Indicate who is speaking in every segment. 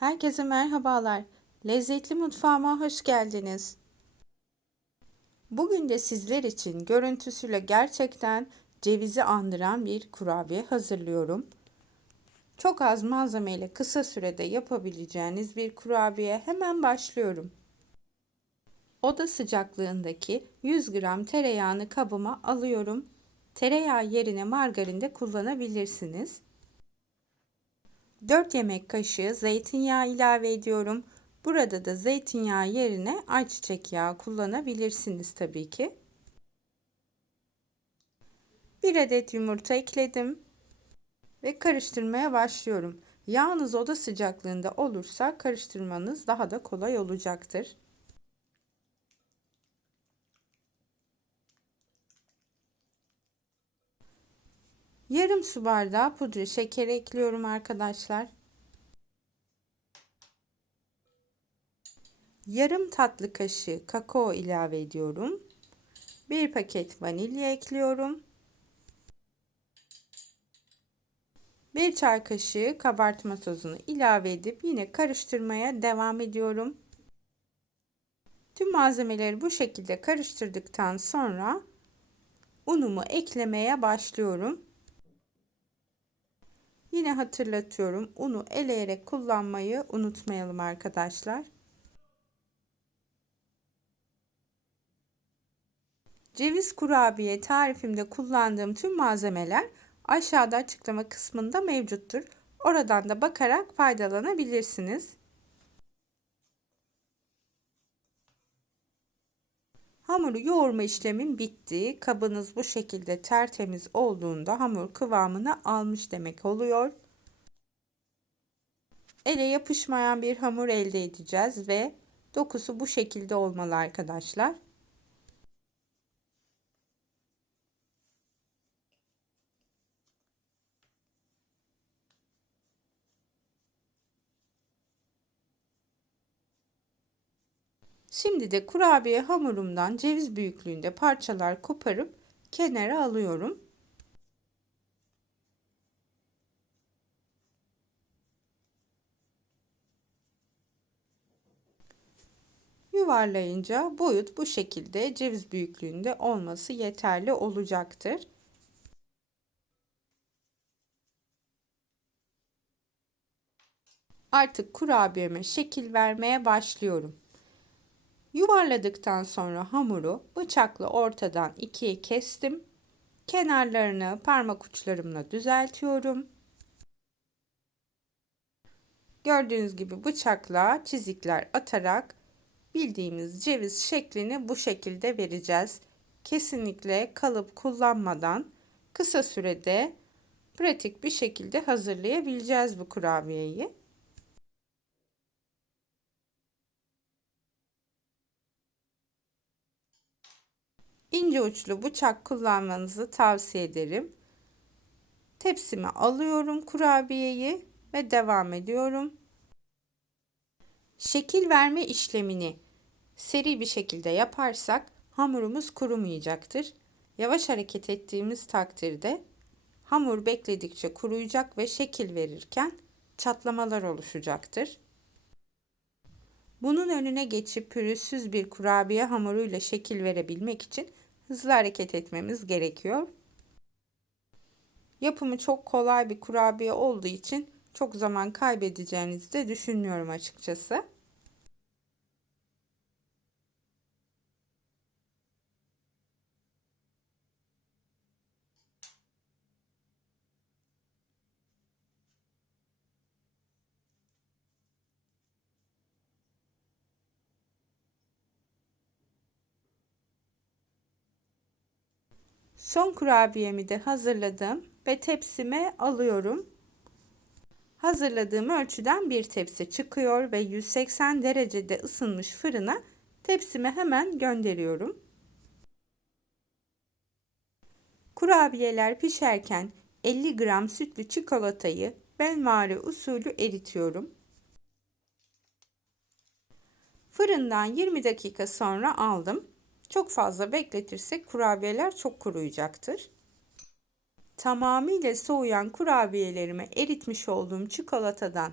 Speaker 1: Herkese merhabalar. Lezzetli mutfağıma hoş geldiniz. Bugün de sizler için görüntüsüyle gerçekten cevizi andıran bir kurabiye hazırlıyorum. Çok az malzemeyle kısa sürede yapabileceğiniz bir kurabiye hemen başlıyorum. Oda sıcaklığındaki 100 gram tereyağını kabıma alıyorum. Tereyağı yerine margarin de kullanabilirsiniz. 4 yemek kaşığı zeytinyağı ilave ediyorum. Burada da zeytinyağı yerine ayçiçek yağı kullanabilirsiniz tabii ki. 1 adet yumurta ekledim ve karıştırmaya başlıyorum. Yağınız oda sıcaklığında olursa karıştırmanız daha da kolay olacaktır. Yarım su bardağı pudra şeker ekliyorum arkadaşlar. Yarım tatlı kaşığı kakao ilave ediyorum. Bir paket vanilya ekliyorum. Bir çay kaşığı kabartma tozunu ilave edip yine karıştırmaya devam ediyorum. Tüm malzemeleri bu şekilde karıştırdıktan sonra unumu eklemeye başlıyorum. Yine hatırlatıyorum. Unu eleyerek kullanmayı unutmayalım arkadaşlar. Ceviz kurabiye tarifimde kullandığım tüm malzemeler aşağıda açıklama kısmında mevcuttur. Oradan da bakarak faydalanabilirsiniz. Hamuru yoğurma işlemin bitti. Kabınız bu şekilde tertemiz olduğunda hamur kıvamını almış demek oluyor. Ele yapışmayan bir hamur elde edeceğiz ve dokusu bu şekilde olmalı arkadaşlar. Şimdi de kurabiye hamurumdan ceviz büyüklüğünde parçalar koparıp kenara alıyorum. Yuvarlayınca boyut bu şekilde ceviz büyüklüğünde olması yeterli olacaktır. Artık kurabiyeme şekil vermeye başlıyorum. Yuvarladıktan sonra hamuru bıçakla ortadan ikiye kestim. Kenarlarını parmak uçlarımla düzeltiyorum. Gördüğünüz gibi bıçakla çizikler atarak bildiğimiz ceviz şeklini bu şekilde vereceğiz. Kesinlikle kalıp kullanmadan kısa sürede pratik bir şekilde hazırlayabileceğiz bu kurabiyeyi. İnce uçlu bıçak kullanmanızı tavsiye ederim. Tepsime alıyorum kurabiyeyi ve devam ediyorum. Şekil verme işlemini seri bir şekilde yaparsak hamurumuz kurumayacaktır. Yavaş hareket ettiğimiz takdirde hamur bekledikçe kuruyacak ve şekil verirken çatlamalar oluşacaktır. Bunun önüne geçip pürüzsüz bir kurabiye hamuruyla şekil verebilmek için hızlı hareket etmemiz gerekiyor. Yapımı çok kolay bir kurabiye olduğu için çok zaman kaybedeceğinizi de düşünmüyorum açıkçası. Son kurabiyemi de hazırladım ve tepsime alıyorum. Hazırladığım ölçüden bir tepsi çıkıyor ve 180 derecede ısınmış fırına tepsime hemen gönderiyorum. Kurabiyeler pişerken 50 gram sütlü çikolatayı benmari usulü eritiyorum. Fırından 20 dakika sonra aldım. Çok fazla bekletirsek kurabiyeler çok kuruyacaktır. Tamamıyla soğuyan kurabiyelerimi eritmiş olduğum çikolatadan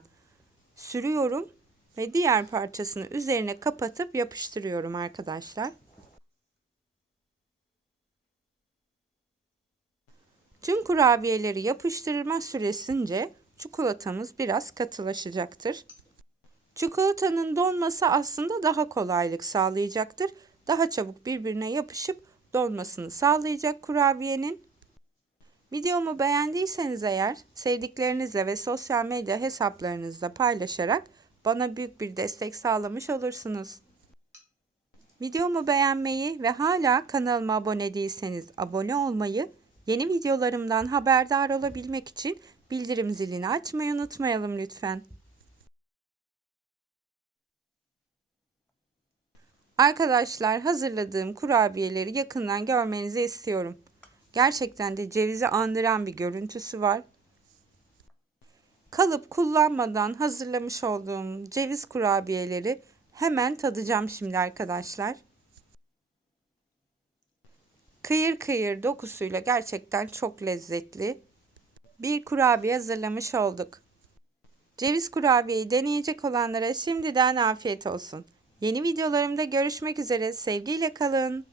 Speaker 1: sürüyorum ve diğer parçasını üzerine kapatıp yapıştırıyorum arkadaşlar. Tüm kurabiyeleri yapıştırma süresince çikolatamız biraz katılaşacaktır. Çikolatanın donması aslında daha kolaylık sağlayacaktır. Daha çabuk birbirine yapışıp donmasını sağlayacak kurabiyenin. Videomu beğendiyseniz eğer sevdiklerinizle ve sosyal medya hesaplarınızda paylaşarak bana büyük bir destek sağlamış olursunuz. Videomu beğenmeyi ve hala kanalıma abone değilseniz abone olmayı, yeni videolarımdan haberdar olabilmek için bildirim zilini açmayı unutmayalım lütfen. Arkadaşlar hazırladığım kurabiyeleri yakından görmenizi istiyorum. Gerçekten de cevizi andıran bir görüntüsü var. Kalıp kullanmadan hazırlamış olduğum ceviz kurabiyeleri hemen tadacağım şimdi arkadaşlar. Kıyır kıyır dokusuyla gerçekten çok lezzetli. Bir kurabiye hazırlamış olduk. Ceviz kurabiyeyi deneyecek olanlara şimdiden afiyet olsun. Yeni videolarımda görüşmek üzere. Sevgiyle kalın.